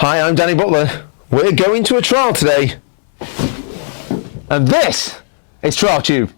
Hi, I'm Danny Butler. We're going to a trial today. And this is TrialTube.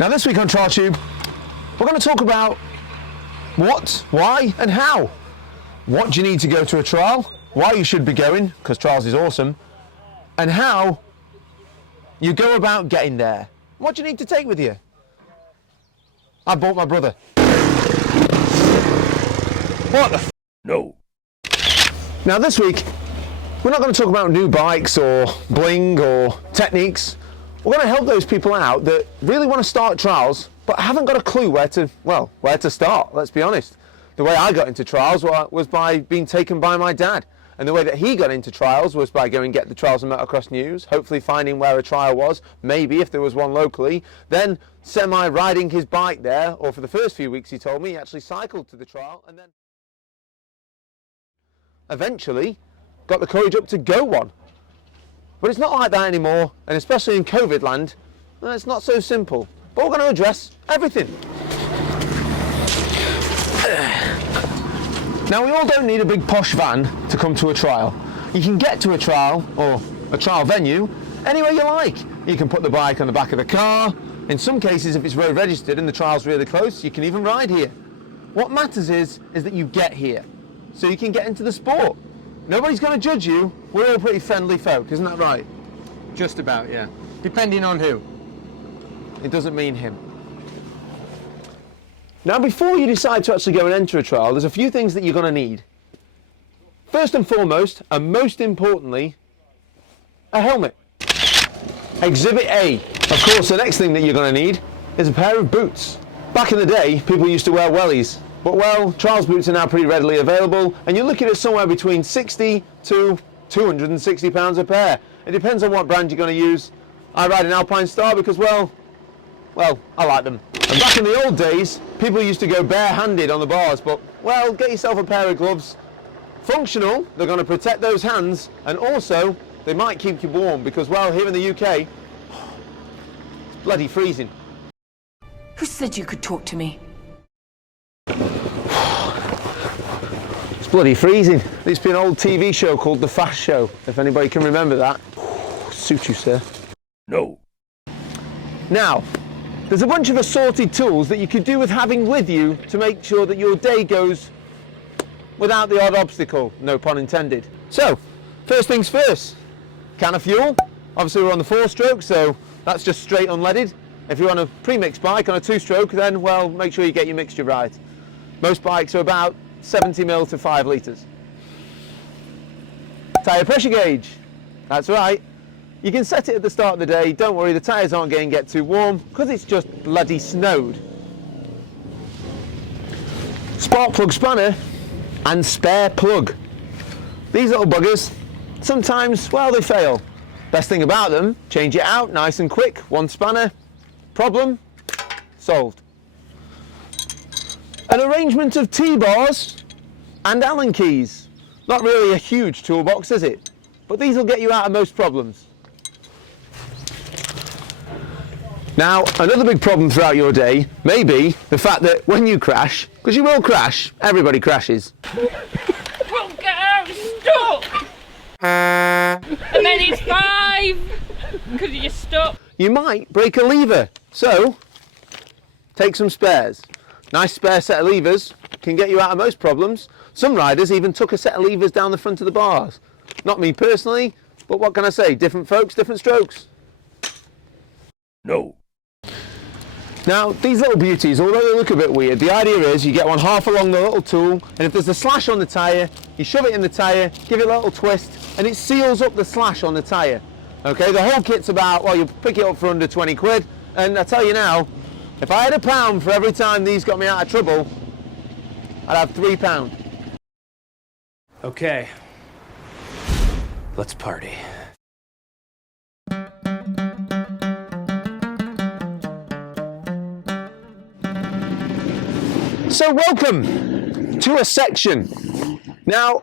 Now this week on TrialTube, we're going to talk about what, why and how. What do you need to go to a trial, why you should be going, because trials is awesome, and how you go about getting there. What do you need to take with you? I bought my brother. What the f? No. Now this week, we're not going to talk about new bikes or bling or techniques. We're going to help those people out that really want to start trials but haven't got a clue where to start, let's be honest. The way I got into trials was by being taken by my dad, and the way that he got into trials was by going get the Trials and Motocross News, hopefully finding where a trial was, maybe if there was one locally, then semi-riding his bike there, or for the first few weeks he told me he actually cycled to the trial, and then eventually got the courage up to go one. But it's not like that anymore, and especially in COVID land, it's not so simple. But we're going to address everything. Now, we all don't need a big posh van to come to a trial. You can get to a trial, or a trial venue, anywhere you like. You can put the bike on the back of the car. In some cases, if it's road registered and the trial's really close, you can even ride here. What matters is that you get here, so you can get into the sport. Nobody's going to judge you. We're all pretty friendly folk, isn't that right? Just about, yeah. Depending on who. It doesn't mean him. Now, before you decide to actually go and enter a trial, there's a few things that you're going to need. First and foremost, and most importantly, a helmet. Exhibit A. Of course, the next thing that you're going to need is a pair of boots. Back in the day, people used to wear wellies. But well, trials boots are now pretty readily available, and you're looking at somewhere between 60 to 260 pounds a pair. It depends on what brand you're going to use. I ride an Alpine Star because, well, I like them. And back in the old days, people used to go bare-handed on the bars, but, well, get yourself a pair of gloves. Functional, they're going to protect those hands, and also, they might keep you warm because, well, here in the UK, it's bloody freezing. Who said you could talk to me? It's bloody freezing. There used to be an old TV show called The Fast Show, if anybody can remember that. Suit you, sir. No. Now, there's a bunch of assorted tools that you could do with having with you to make sure that your day goes without the odd obstacle, no pun intended. So, first things first, can of fuel. Obviously we're on the 4-stroke, so that's just straight unleaded. If you're on a pre-mixed bike on a 2-stroke, then, well, make sure you get your mixture right. Most bikes are about 70 mil to 5 litres. Tyre pressure gauge, that's right. You can set it at the start of the day, don't worry, the tyres aren't going to get too warm because it's just bloody snowed. Spark plug spanner and spare plug. These little buggers, sometimes, well, they fail. Best thing about them, change it out nice and quick, one spanner, problem solved. An arrangement of T-bars and Allen keys. Not really a huge toolbox, is it? But these will get you out of most problems. Now, another big problem throughout your day may be the fact that when you crash, because you will crash, everybody crashes. Won't get out, stuck! And then it's 5, because you're stuck. You might break a lever, so take some spares. Nice spare set of levers can get you out of most problems. Some riders even took a set of levers down the front of the bars. Not me personally, but what can I say? Different folks, different strokes. No. Now, these little beauties, although they look a bit weird, the idea is you get one half along the little tool, and if there's a slash on the tyre, you shove it in the tyre, give it a little twist, and it seals up the slash on the tyre. Okay, the whole kit's about, well, you pick it up for under 20 quid, and I tell you now, If I had £1 for every time these got me out of trouble, I'd have £3. Okay. Let's party. So welcome to a section. Now,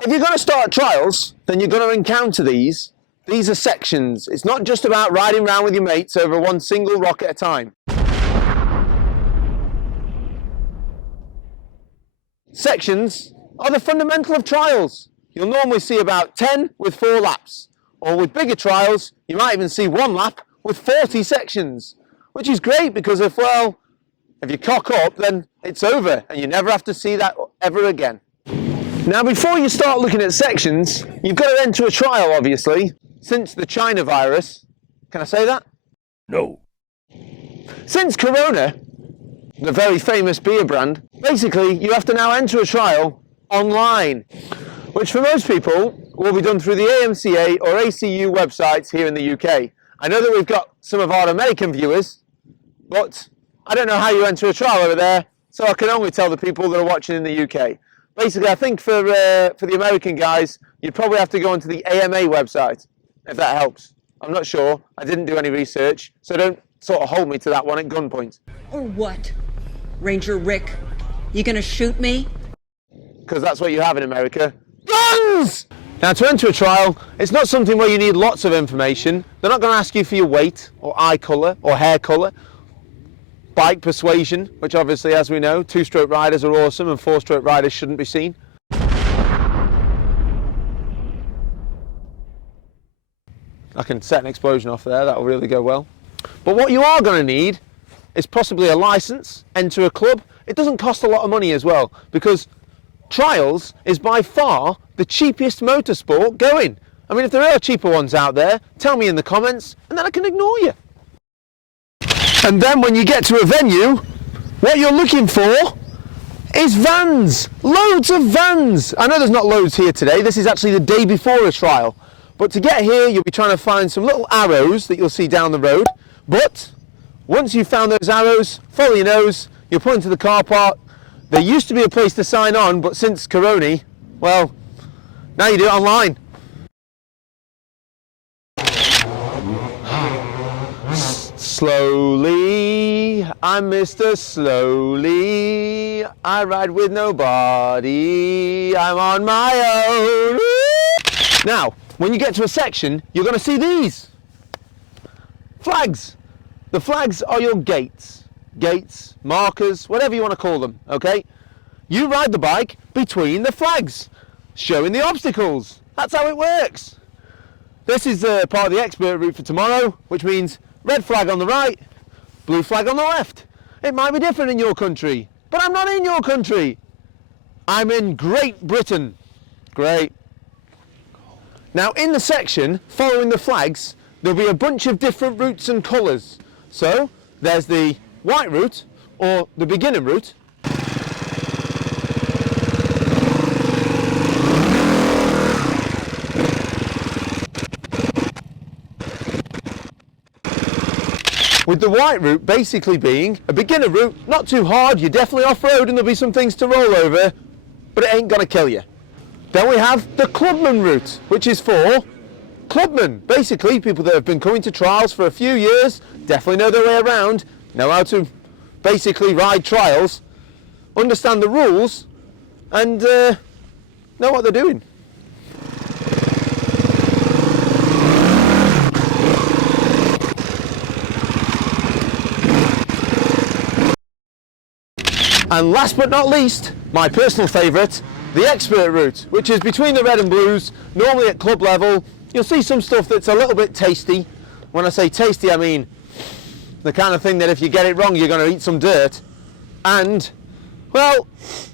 if you're going to start trials, then you're going to encounter these. These are sections. It's not just about riding around with your mates over one single rock at a time. Sections are the fundamental of trials. You'll normally see about 10 with 4 laps. Or with bigger trials, you might even see 1 lap with 40 sections. Which is great because if you cock up, then it's over and you never have to see that ever again. Now, before you start looking at sections, you've got to enter a trial, obviously. Since the China virus, can I say that? No. Since Corona, the very famous beer brand, basically you have to now enter a trial online, which for most people will be done through the AMCA or ACU websites here in the UK. I know that we've got some of our American viewers, but I don't know how you enter a trial over there, so I can only tell the people that are watching in the UK. Basically, I think for the American guys, you'd probably have to go onto the AMA website, if that helps. I'm not sure. I didn't do any research, so don't sort of hold me to that one at gunpoint. Or what? Ranger Rick, you gonna shoot me? Because that's what you have in America. Guns! Now, to enter a trial, it's not something where you need lots of information. They're not going to ask you for your weight, or eye colour, or hair colour. Bike persuasion, which obviously, as we know, 2-stroke riders are awesome and 4-stroke riders shouldn't be seen. I can set an explosion off there, that'll really go well. But what you are going to need is possibly a licence, enter a club. It doesn't cost a lot of money as well, because trials is by far the cheapest motorsport going. I mean, if there are cheaper ones out there, tell me in the comments, and then I can ignore you. And then when you get to a venue, what you're looking for is vans. Loads of vans. I know there's not loads here today. This is actually the day before a trial. But to get here, you'll be trying to find some little arrows that you'll see down the road. But once you've found those arrows, follow your nose, you'll pull into the car park. There used to be a place to sign on, but since Corona, well, now you do it online. Slowly, I'm Mr. Slowly, I ride with nobody, I'm on my own. Now, when you get to a section, you're going to see these flags. The flags are your gates, markers, whatever you want to call them, okay? You ride the bike between the flags, showing the obstacles. That's how it works. This is part of the expert route for tomorrow, which means red flag on the right, blue flag on the left. It might be different in your country, but I'm not in your country. I'm in Great Britain. Great. Now in the section, following the flags, there'll be a bunch of different routes and colours. So, there's the white route, or the beginner route. With the white route basically being a beginner route, not too hard, you're definitely off-road and there'll be some things to roll over, but it ain't gonna kill you. Then we have the Clubman route, which is for Clubmen. Basically, people that have been coming to trials for a few years, definitely know their way around, know how to basically ride trials, understand the rules, and know what they're doing. And last but not least, my personal favourite, the expert route, which is between the red and blues, normally at club level. You'll see some stuff that's a little bit tasty. When I say tasty, I mean the kind of thing that if you get it wrong, you're going to eat some dirt. And, well,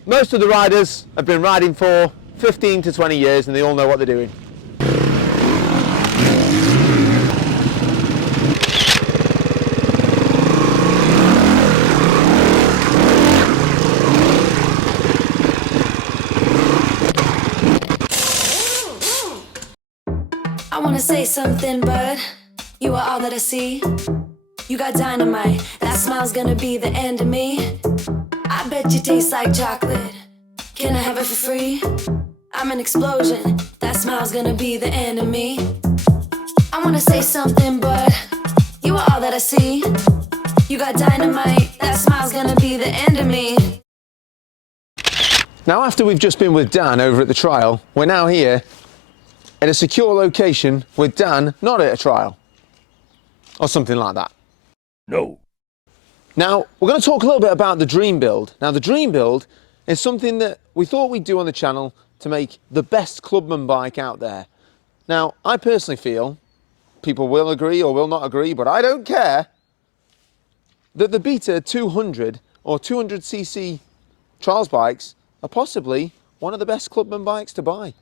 most of the riders have been riding for 15 to 20 years and they all know what they're doing. I wanna say something, but you are all that I see. You got dynamite, that smile's gonna be the end of me. I bet you taste like chocolate. Can I have it for free? I'm an explosion, that smile's gonna be the end of me. I wanna say something, but you are all that I see. You got dynamite, that smile's gonna be the end of me. Now, after we've just been with Dan over at the trial, we're now here in a secure location with Dan not at a trial. Or something like that. No. Now, we're going to talk a little bit about the dream build. Now, the dream build is something that we thought we'd do on the channel to make the best Clubman bike out there. Now, I personally feel, people will agree or will not agree, but I don't care, that the Beta 200 or 200cc trials bikes are possibly one of the best Clubman bikes to buy.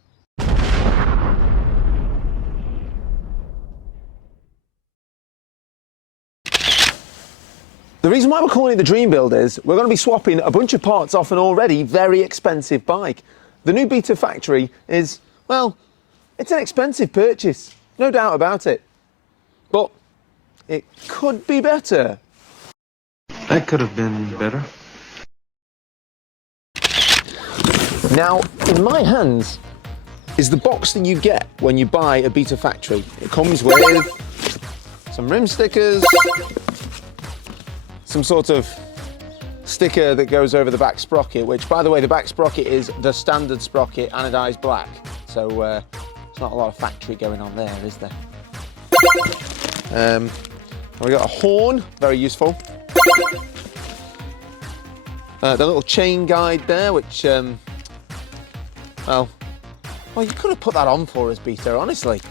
The reason why we're calling it the dream build is we're going to be swapping a bunch of parts off an already very expensive bike. The new Beta factory is, well, it's an expensive purchase, no doubt about it. But it could be better. That could have been better. Now, in my hands is the box that you get when you buy a Beta factory. It comes with some rim stickers, some sort of sticker that goes over the back sprocket, which, by the way, the back sprocket is the standard sprocket, anodized black. So there's not a lot of factory going on there, is there? We got a horn, very useful. The little chain guide there, which, well, you could have put that on for us, Beta, honestly.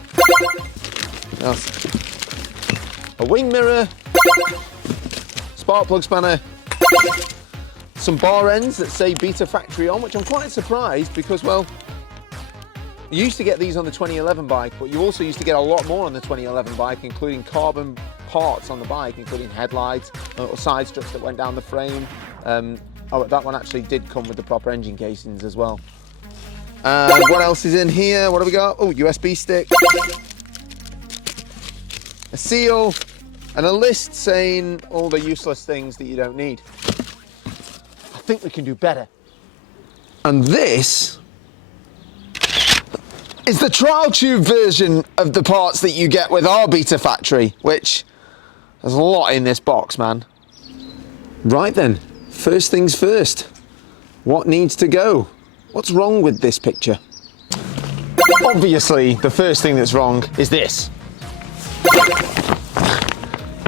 A wing mirror, spark plug spanner, some bar ends that say Beta factory on, which I'm quite surprised because, well, you used to get these on the 2011 bike, but you also used to get a lot more on the 2011 bike, including carbon parts on the bike, including headlights, little side struts that went down the frame. Oh, that one actually did come with the proper engine casings as well. What else is in here? What have we got? Oh, USB stick, a seal, and a list saying all the useless things that you don't need. I think we can do better. And this is the TrialTube version of the parts that you get with our Beta factory, which there's a lot in this box, man. Right then, first things first. What needs to go? What's wrong with this picture? Obviously, the first thing that's wrong is this.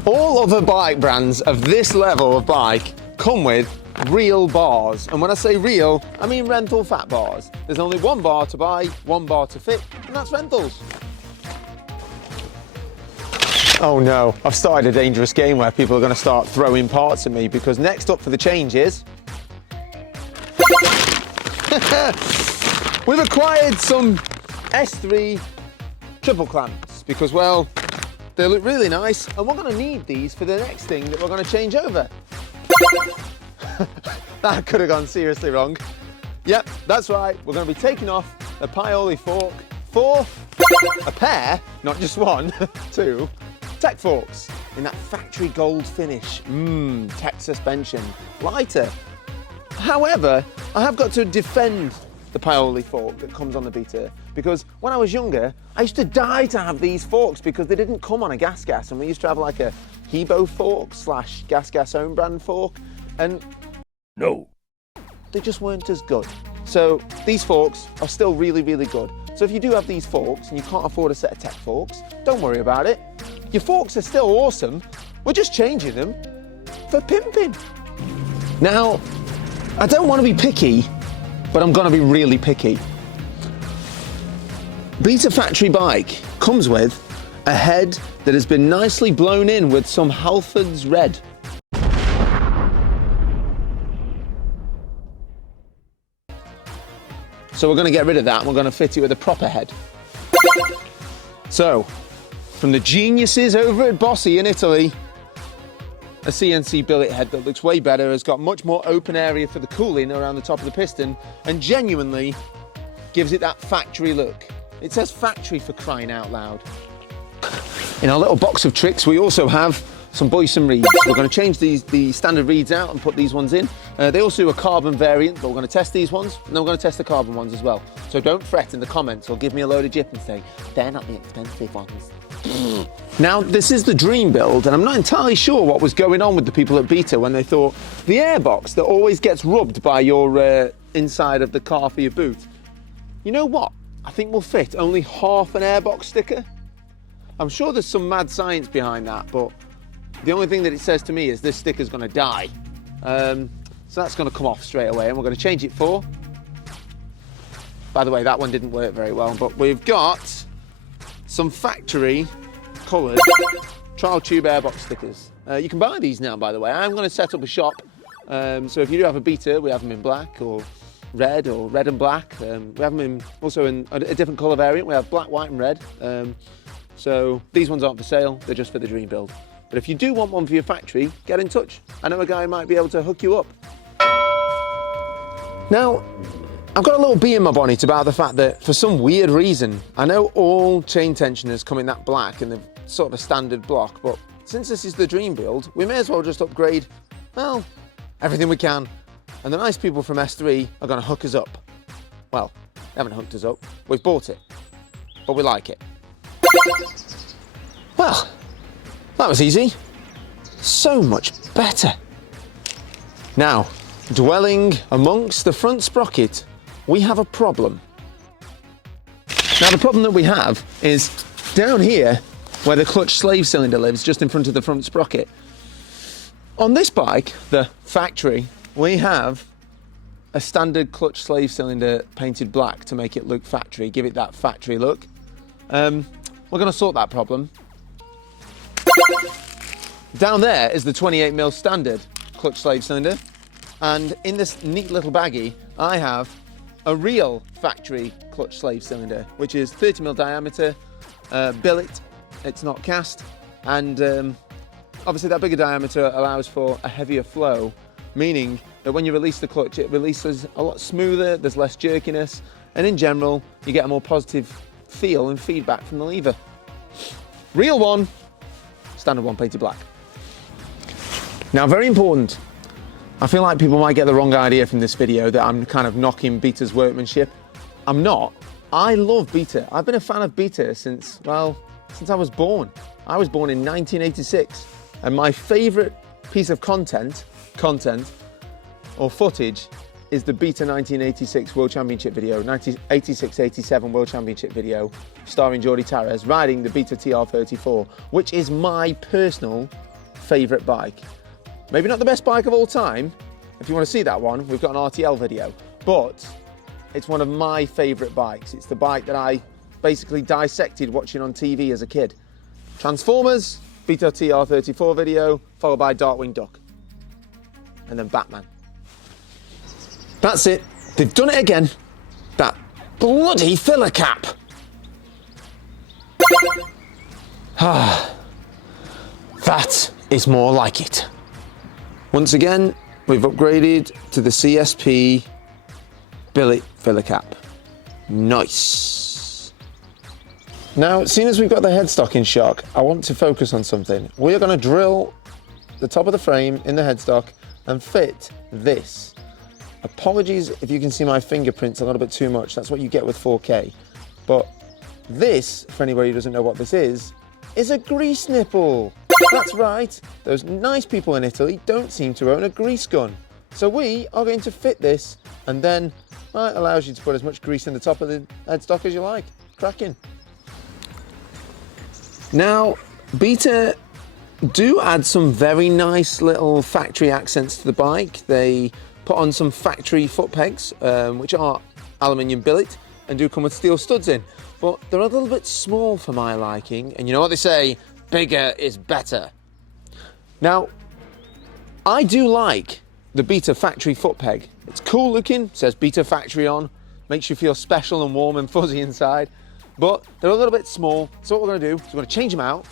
All other bike brands of this level of bike come with real bars. And when I say real, I mean rental fat bars. There's only one bar to buy, one bar to fit, and that's rentals. Oh no, I've started a dangerous game where people are going to start throwing parts at me, because next up for the change is... We've acquired some S3 triple clamps because, well, they look really nice, and we're going to need these for the next thing that we're going to change over. That could have gone seriously wrong. Yep, that's right. We're going to be taking off the Pioli fork for a pair, not just one, two, tech forks in that factory gold finish. Tech suspension, lighter. However, I have got to defend the Pioli fork that comes on the Beta, because when I was younger, I used to die to have these forks because they didn't come on a gas, and we used to have like a EVO fork / gas own brand fork, and No. they just weren't as good. So these forks are still really, really good. So if you do have these forks and you can't afford a set of tech forks, don't worry about it. Your forks are still awesome. We're just changing them for pimping. Now, I don't want to be picky, but I'm going to be really picky. Beta factory bike comes with a head that has been nicely blown in with some Halfords red. So we're going to get rid of that and we're going to fit it with a proper head. So, from the geniuses over at Bossy in Italy, a CNC billet head that looks way better, has got much more open area for the cooling around the top of the piston, and genuinely gives it that factory look. It says factory, for crying out loud. In our little box of tricks, we also have some Boyson reeds. We're going to change the standard reeds out and put these ones in. They also do a carbon variant, but we're going to test these ones, and then we're going to test the carbon ones as well. So don't fret in the comments or give me a load of jip and say, they're not the expensive ones. Now, this is the dream build, and I'm not entirely sure what was going on with the people at Beta when they thought the airbox that always gets rubbed by your inside of the car for your boot, you know what? I think we'll fit only half an airbox sticker. I'm sure there's some mad science behind that, but the only thing that it says to me is this sticker's going to die. So that's going to come off straight away, and we're going to change it for... By the way, that one didn't work very well, but we've got some factory coloured TrialTube airbox stickers. You can buy these now, by the way. I'm going to set up a shop. So if you do have a Beta, we have them in black or red and black. We have them also in a different colour variant. We have black, white and red. So these ones aren't for sale. They're just for the dream build. But if you do want one for your factory, get in touch. I know a guy who might be able to hook you up. Now, I've got a little bee in my bonnet about the fact that for some weird reason, I know all chain tensioners come in that black and they're sort of a standard block, but since this is the dream build, we may as well just upgrade, well, everything we can. And the nice people from S3 are going to hook us up. Well, they haven't hooked us up, we've bought it, but we like it. Well, that was easy. So much better. Now, dwelling amongst the front sprocket, we have a problem. Now, the problem that we have is down here where the clutch slave cylinder lives, just in front of the front sprocket. On this bike, the factory, we have a standard clutch slave cylinder painted black to make it look factory, give it that factory look. We're going to sort that problem. Down there is the 28mm standard clutch slave cylinder, and in this neat little baggie I have a real factory clutch slave cylinder, which is 30mm diameter, billet, it's not cast, and obviously that bigger diameter allows for a heavier flow, meaning that when you release the clutch it releases a lot smoother, there's less jerkiness, and in general you get a more positive feel and feedback from the lever. Real one, standard one painted black. Now, very important, I feel like people might get the wrong idea from this video that I'm kind of knocking Beta's workmanship. I'm not. I love Beta. I've been a fan of Beta since I was born. I was born in 1986, and my favourite piece of content or footage is the Beta 1986 World Championship video, 1986-87 World Championship video, starring Jordi Tarres riding the Beta TR34, which is my personal favourite bike. Maybe not the best bike of all time. If you want to see that one, we've got an RTL video, but it's one of my favourite bikes. It's the bike that I basically dissected watching on TV as a kid. Transformers, Beta TR34 video, followed by Darkwing Duck, and then Batman. That's it. They've done it again. That bloody filler cap. That is more like it. Once again, we've upgraded to the CSP billet filler cap. Nice. Now, seeing as we've got the headstock in shock, I want to focus on something. We are going to drill the top of the frame in the headstock and fit this. Apologies if you can see my fingerprints a little bit too much. That's what you get with 4K. But this, for anybody who doesn't know what this is a grease nipple. That's right. Those nice people in Italy don't seem to own a grease gun. So we are going to fit this, and then it allows you to put as much grease in the top of the headstock as you like. Cracking. Now, Beta do add some very nice little factory accents to the bike. They put on some factory foot pegs, which are aluminium billet, and do come with steel studs in. But they're a little bit small for my liking, and you know what they say, bigger is better. Now, I do like the Beta factory foot peg. It's cool looking, says Beta factory on, makes you feel special and warm and fuzzy inside, but they're a little bit small, so what we're going to do is we're going to change them out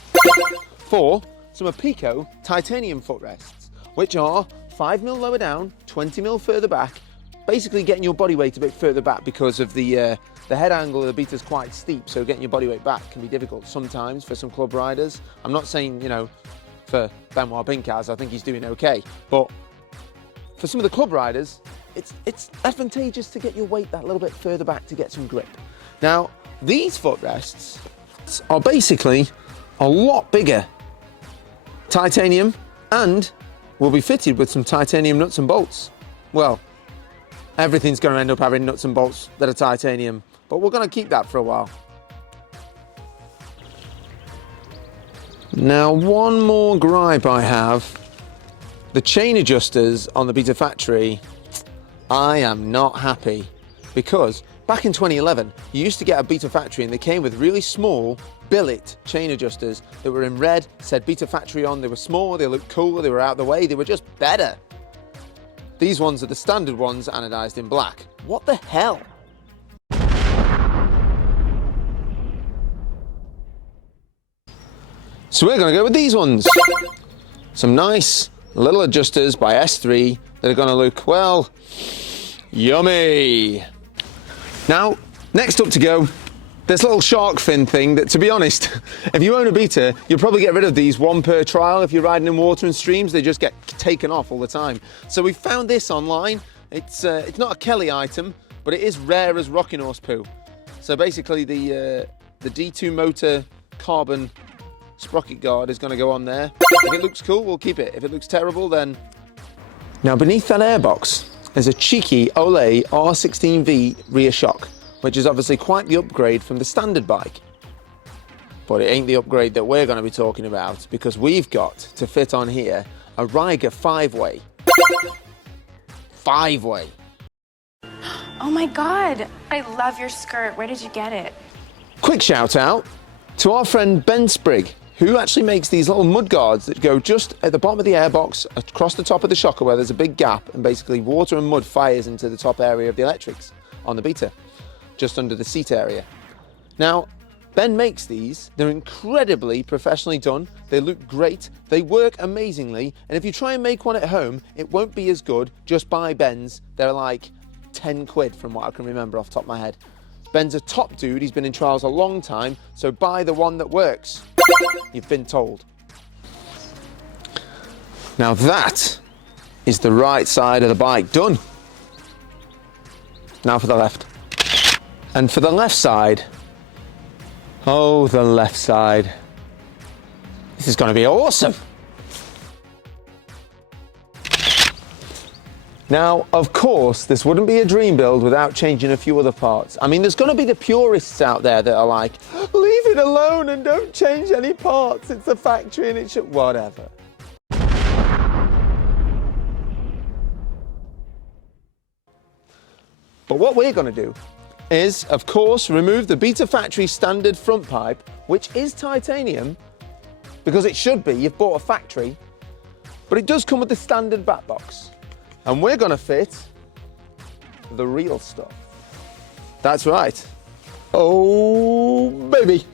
for some Apico titanium footrests, which are 5mm lower down, 20mm further back, basically getting your body weight a bit further back because of the head angle of the Beta is quite steep, so getting your body weight back can be difficult sometimes for some club riders. I'm not saying, you know, for Benoit Bincaz, I think he's doing okay. But for some of the club riders, it's advantageous to get your weight that little bit further back to get some grip. Now, these footrests are basically a lot bigger. Titanium, and will be fitted with some titanium nuts and bolts. Well, everything's going to end up having nuts and bolts that are titanium, but we're going to keep that for a while. Now, one more gripe I have. The chain adjusters on the Beta Factory, I am not happy, because back in 2011, you used to get a Beta Factory and they came with really small billet chain adjusters that were in red, said Beta Factory on. They were small, they looked cool, they were out of the way, they were just better. These ones are the standard ones, anodized in black. What the hell? So we're going to go with these ones. Some nice little adjusters by S3 that are going to look, well, yummy. Now, next up to go, this little shark fin thing that, to be honest, if you own a Beta, you'll probably get rid of these, one per trial. If you're riding in water and streams, they just get taken off all the time. So we found this online. It's not a Kelly item, but it is rare as rocking horse poo. So basically the D2 motor carbon sprocket guard is going to go on there. If it looks cool, we'll keep it. If it looks terrible, then... Now, beneath that airbox, there's a cheeky Olay R16V rear shock, which is obviously quite the upgrade from the standard bike. But it ain't the upgrade that we're going to be talking about, because we've got to fit on here a Riga 5-way. 5-way. Oh my God, I love your skirt. Where did you get it? Quick shout out to our friend Ben Sprigg, who actually makes these little mud guards that go just at the bottom of the airbox, across the top of the shocker where there's a big gap, and basically water and mud fires into the top area of the electrics on the Beta, just under the seat area. Now, Ben makes these. They're incredibly professionally done. They look great. They work amazingly. And if you try and make one at home, it won't be as good. Just buy Ben's. They're like 10 quid from what I can remember off the top of my head. Ben's a top dude. He's been in trials a long time. So buy the one that works. You've been told. Now that is the right side of the bike done. Now for the left. And for the left side, oh, the left side. This is going to be awesome. Now, of course, this wouldn't be a dream build without changing a few other parts. I mean, there's going to be the purists out there that are like, leave it alone and don't change any parts. It's the factory and it should... Whatever. But what we're going to do is, of course, remove the Beta Factory standard front pipe, which is titanium, because it should be. You've bought a factory. But it does come with the standard back box. And we're going to fit the real stuff. That's right. Oh, baby.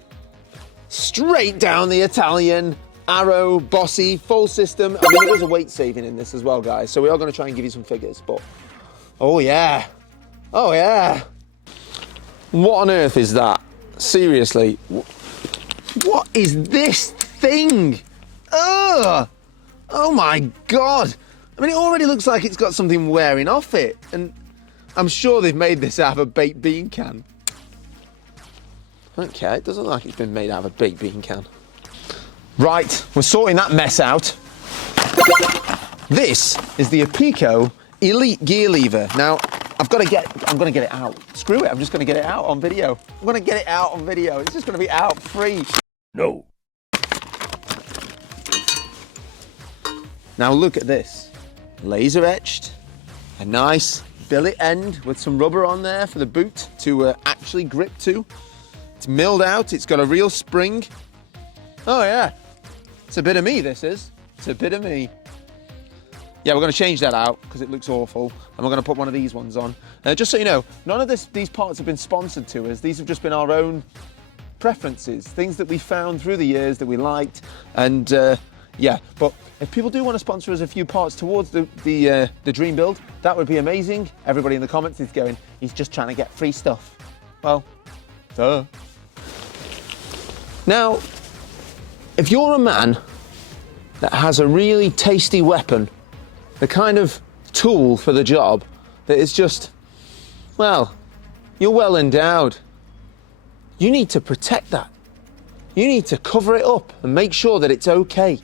Straight down the Italian, Arrow, Bossy, full system. I mean, there is a weight saving in this as well, guys. So we are going to try and give you some figures. But, oh, yeah. Oh, yeah. What on earth is that? Seriously. What is this thing? Ugh. Oh, my God. I mean, it already looks like it's got something wearing off it, and I'm sure they've made this out of a baked bean can. I don't care, it doesn't look like it's been made out of a baked bean can. Right, we're sorting that mess out. This is the Apico Elite Gear Lever. Now, I'm gonna get it out. Screw it, I'm just gonna get it out on video. I'm gonna get it out on video. It's just gonna be out free. No. Now look at this. Laser etched, a nice billet end with some rubber on there for the boot to actually grip to. It's milled out, it's got a real spring. Oh yeah, it's a bit of me, this is. It's a bit of me. Yeah, we're going to change that out because it looks awful, and we're going to put one of these ones on. Just so you know, none of these parts have been sponsored to us. These have just been our own preferences, things that we found through the years that we liked, and yeah, but if people do want to sponsor us a few parts towards the dream build, that would be amazing. Everybody in the comments is going, he's just trying to get free stuff. Well, duh. Now, if you're a man that has a really tasty weapon, the kind of tool for the job that is just, well, you're well endowed. You need to protect that. You need to cover it up and make sure that it's okay.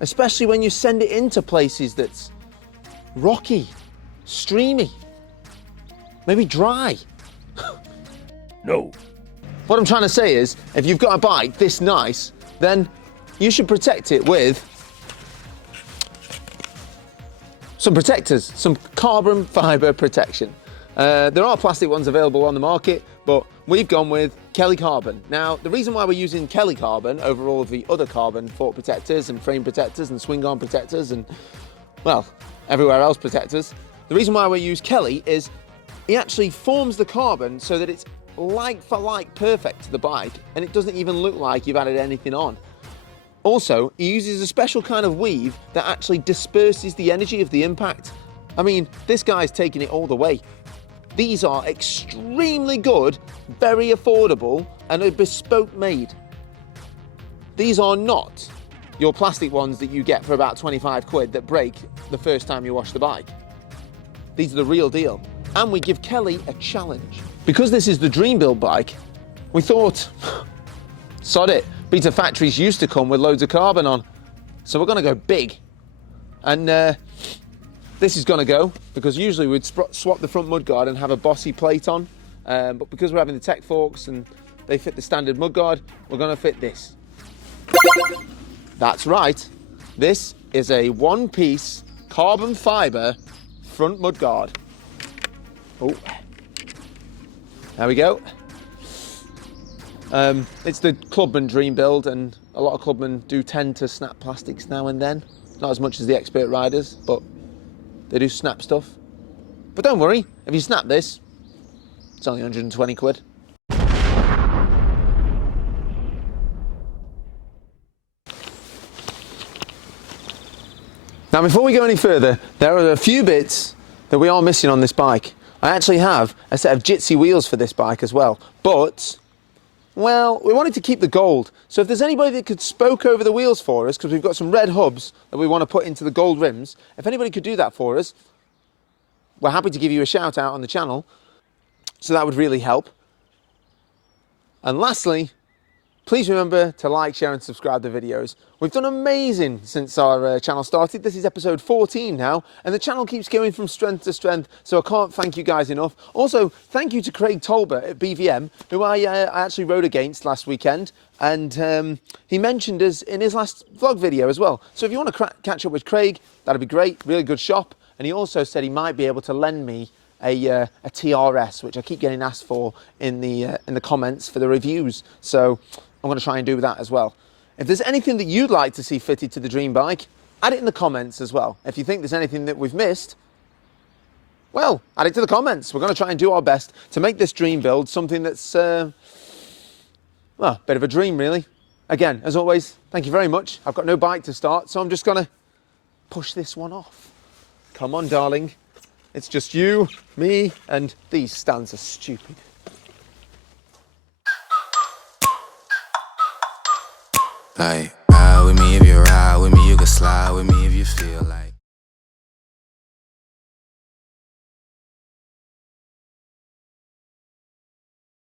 Especially when you send it into places that's rocky, streamy, maybe dry. No. What I'm trying to say is, if you've got a bike this nice, then you should protect it with some protectors, some carbon fibre protection. There are plastic ones available on the market, but we've gone with Kelly Carbon. Now, the reason why we're using Kelly Carbon over all of the other carbon fork protectors and frame protectors and swing arm protectors and, well, everywhere else protectors, the reason why we use Kelly is he actually forms the carbon so that it's like for like perfect to the bike, and it doesn't even look like you've added anything on. Also, he uses a special kind of weave that actually disperses the energy of the impact. I mean, this guy's taking it all the way. These are extremely good, very affordable, and are bespoke made. These are not your plastic ones that you get for about 25 quid that break the first time you wash the bike. These are the real deal. And we give Kelly a challenge. Because this is the dream build bike, we thought, sod it, Beta factories used to come with loads of carbon on. So we're gonna go big. And this is gonna go, because usually we'd swap the front mudguard and have a bossy plate on. But because we're having the tech forks and they fit the standard mudguard, we're gonna fit this. That's right. This is a one-piece carbon fibre front mudguard. Oh, there we go. It's the Clubman dream build, and a lot of Clubmen do tend to snap plastics now and then. Not as much as the expert riders, but they do snap stuff. But don't worry, if you snap this, it's only 120 quid. Now, before we go any further, there are a few bits that we are missing on this bike. I actually have a set of Jitsi wheels for this bike as well, but, well, we wanted to keep the gold. So if there's anybody that could spoke over the wheels for us, because we've got some red hubs that we want to put into the gold rims, if anybody could do that for us, we're happy to give you a shout out on the channel. So that would really help. And lastly, please remember to like, share and subscribe the videos. We've done amazing since our channel started. This is episode 14 now, and the channel keeps going from strength to strength, so I can't thank you guys enough. Also, thank you to Craig Tolbert at BVM, who I actually rode against last weekend, and he mentioned us in his last vlog video as well. So if you want to catch up with Craig, that'd be great. Really good shop. And he also said he might be able to lend me a TRS, which I keep getting asked for in the comments for the reviews. So I'm going to try and do that as well. If there's anything that you'd like to see fitted to the dream bike, add it in the comments as well. If you think there's anything that we've missed, well, add it to the comments. We're going to try and do our best to make this dream build something that's, well, a bit of a dream, really. Again, as always, thank you very much. I've got no bike to start, so I'm just going to push this one off. Come on, darling. It's just you, me, and these stands are stupid. Like, ride with me if you ride with me, you can slide with me if you feel like